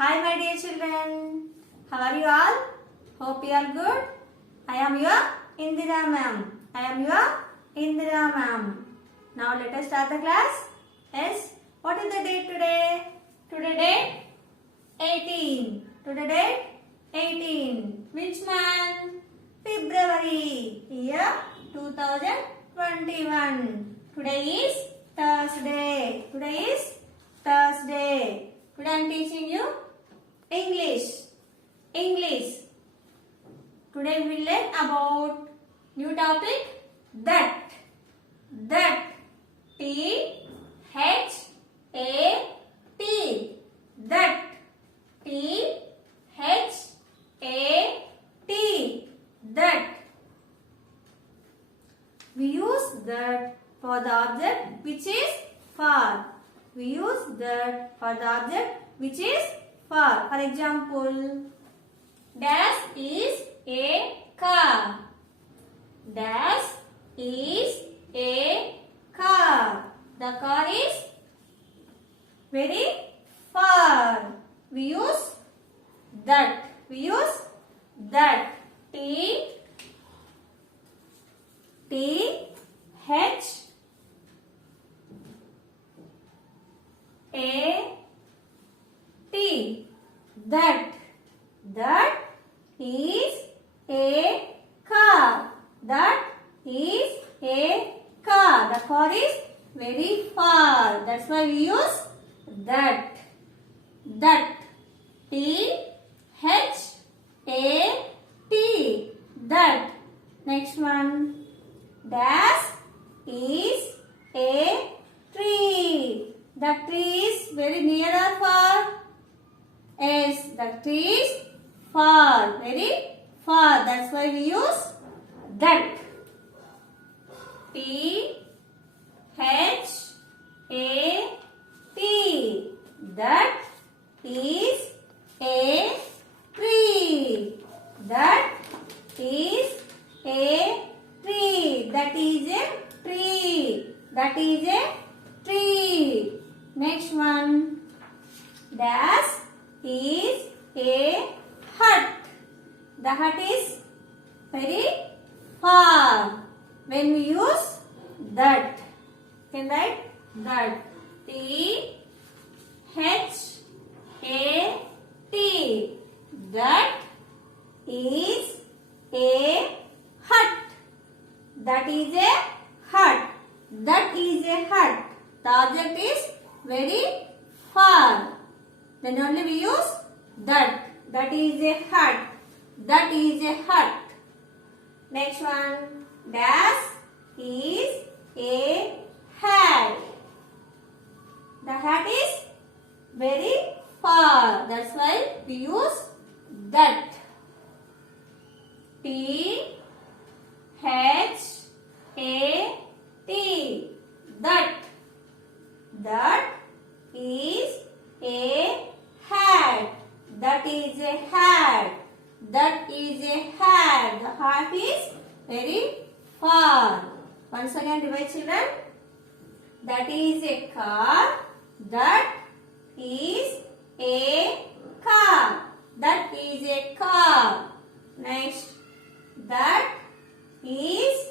Hi my dear children. How are you all? Hope you are good. I am your Indira ma'am. Now let us start the class. Yes. What is the date today? Today date 18. Today date 18. Which month? February. Year 2021. Today is Thursday. Today I am teaching you English. Today we will learn about new topic that. T-H-A-T. That. T-H-A-T. That. We use that for the object which is far. We use that for the object which is far. For example, dash is a car. Dash is a car. The car is very far. We use that. T-H-A-T. That is a car. That is a car. The car is very far. That's why we use that. T-H-A-T. That. Next one. Dash is a tree. The tree is very near or far? Yes, the tree is far, very far. That's why we use that. T-H-A-T. That is a tree. That is a tree. That is a tree. That is a tree. Next one. Dash is a hut. The hut is very far. When we use that, can write that. T-H-A-T. That is a hut. That is a hut. That is a hut. The object is very far. Then only we use that. That is a hut. That is a hut. Next one. Dash is a hat. The hat is very far. That's why we use that. T-H-A-T. That. That is a hat. That is a hat. That is a hat. The hat is very far. Once again, divide children. That is a car. That is a car. That is a car. Next. That is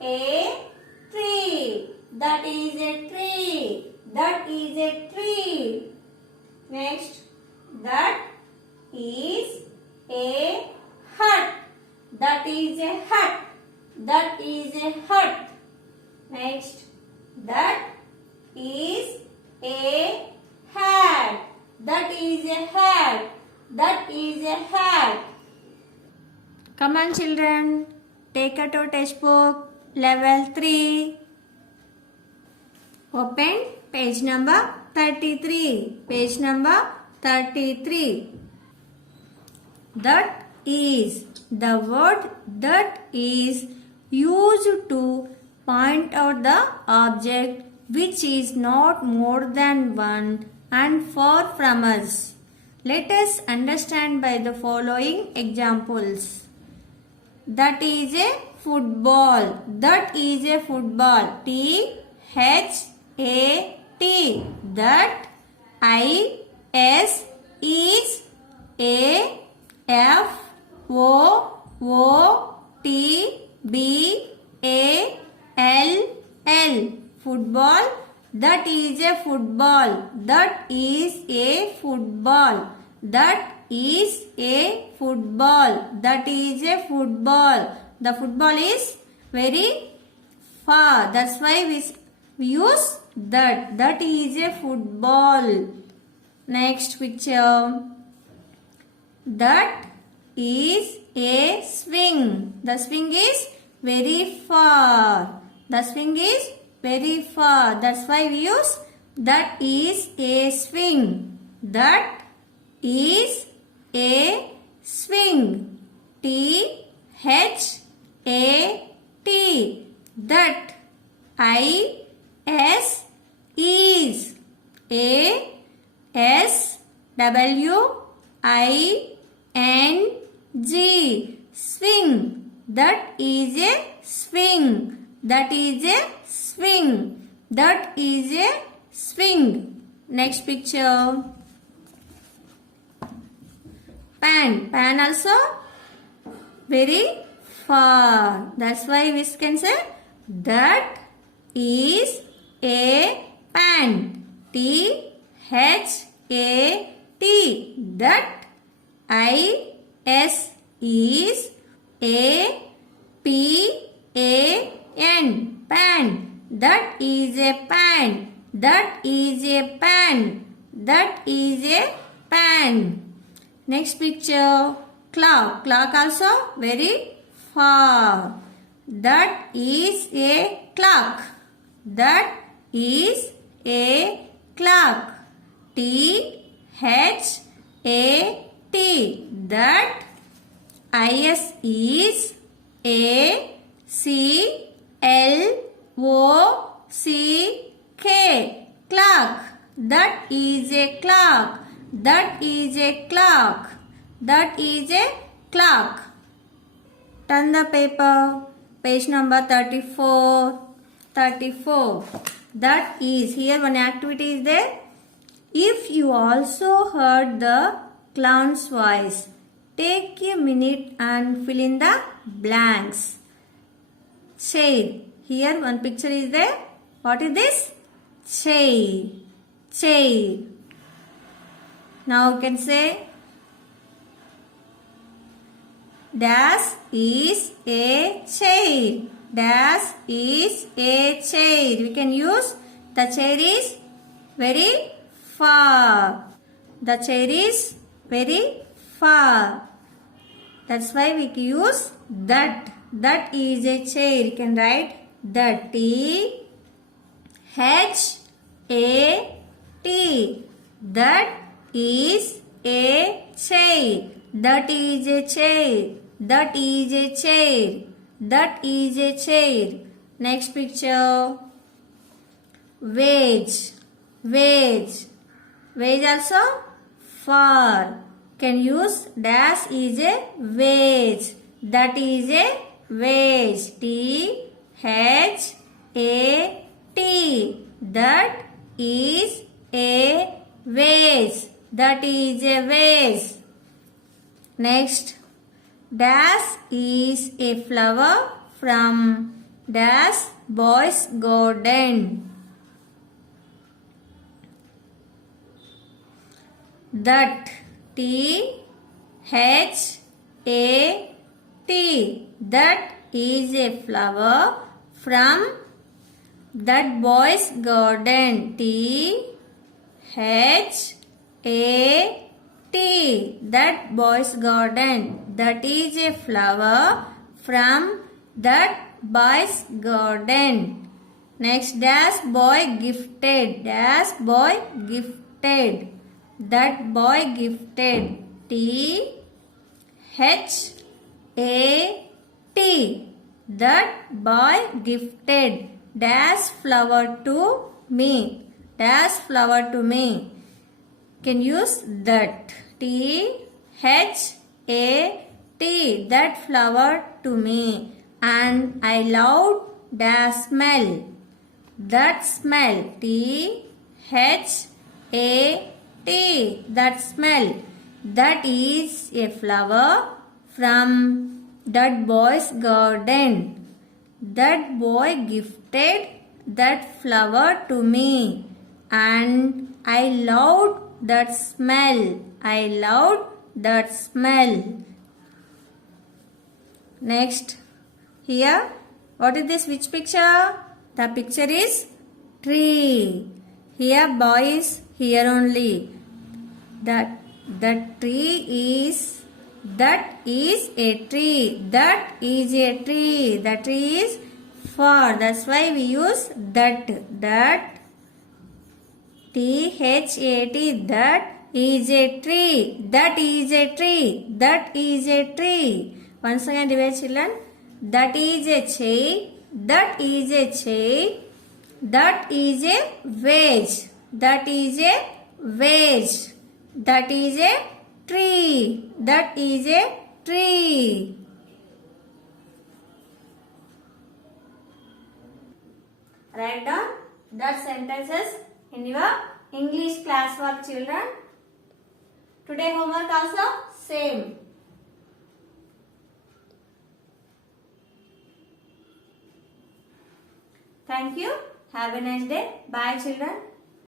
a tree. That is a tree. That is a tree. Next. That is a hut. That is a hut. That is a hut. Next. That is a hat. That is a hat. That is a hat. Come on children. Take out your textbook. Level 3. Open page number 33. Page number 33. That is. The word that is used to point out the object which is not more than one and far from us. Let us understand by the following examples. That is a football. That is a football. T-H-A-T. That I-S is A F O T B A L L. Football. That is a football. That is a football. That is a football. That is a football. The football is very far. That's why we use that. That is a football. Next picture. That is a swing. The swing is very far. The swing is very far. That's why we use that is a swing. That is a swing. T H A T. That. I S is. A S W I N G. Swing. That is a swing. That is a swing. That is a swing. Next picture. Pan. Pan also very far. That's why we can say that is a pan. T H A T. That. I S is A P A N. Pan. That is a pan. That is a pan. That is a pan. Next picture. Clock. Clock also very far. That is a clock. That is a clock. T H A T. That. IS is A C L O C K. Clock. That is a clock. That is a clock. That is a clock. Turn the paper. Page number 34. 34. That is, here one activity is there. If you also heard the clown's voice, take a minute and fill in the blanks. Chair. Here one picture is there. What is this? Chair. Chair. Now you can say dash is a chair. Dash is a chair. We can use the chair is very far. The chair is very far. That's why we can use that. That is a chair. You can write that. T H A T. That is a chair. That is a chair. That is a chair. That is a chair. Next picture. Wage. Wage. Wage also far. Can use dash is a wage. That is a wage. T H A T. That is a vase. That is a vase. Next. Dash is a flower from dash boy's garden. That. T H A T. That is a flower from that boy's garden. T H A T. That boy's garden. That is a flower from that boy's garden. Next. Dash boy gifted. Dash boy gifted. That boy gifted. T H A T. That boy gifted dash flower to me. Dash flower to me. Can use that. T H A T. That flower to me. And I love dash smell. That smell. T H A empty. That smell. That is a flower from that boy's garden. That boy gifted that flower to me, and I loved that smell. I loved that smell. Next, here, what is this? Which picture? The picture is tree. Here, boy is here only. That tree is, that is a tree. That is a tree. The tree is far. That's why we use that. That THAT. That is a tree. That is a tree. That is a tree. Once again, divide children. That is a chair. That is a chair. That is a vase. That is a vase. That is a tree. That is a tree. Write down that sentences in your English class work, children. Today homework also same. Thank you. Have a nice day. Bye, children.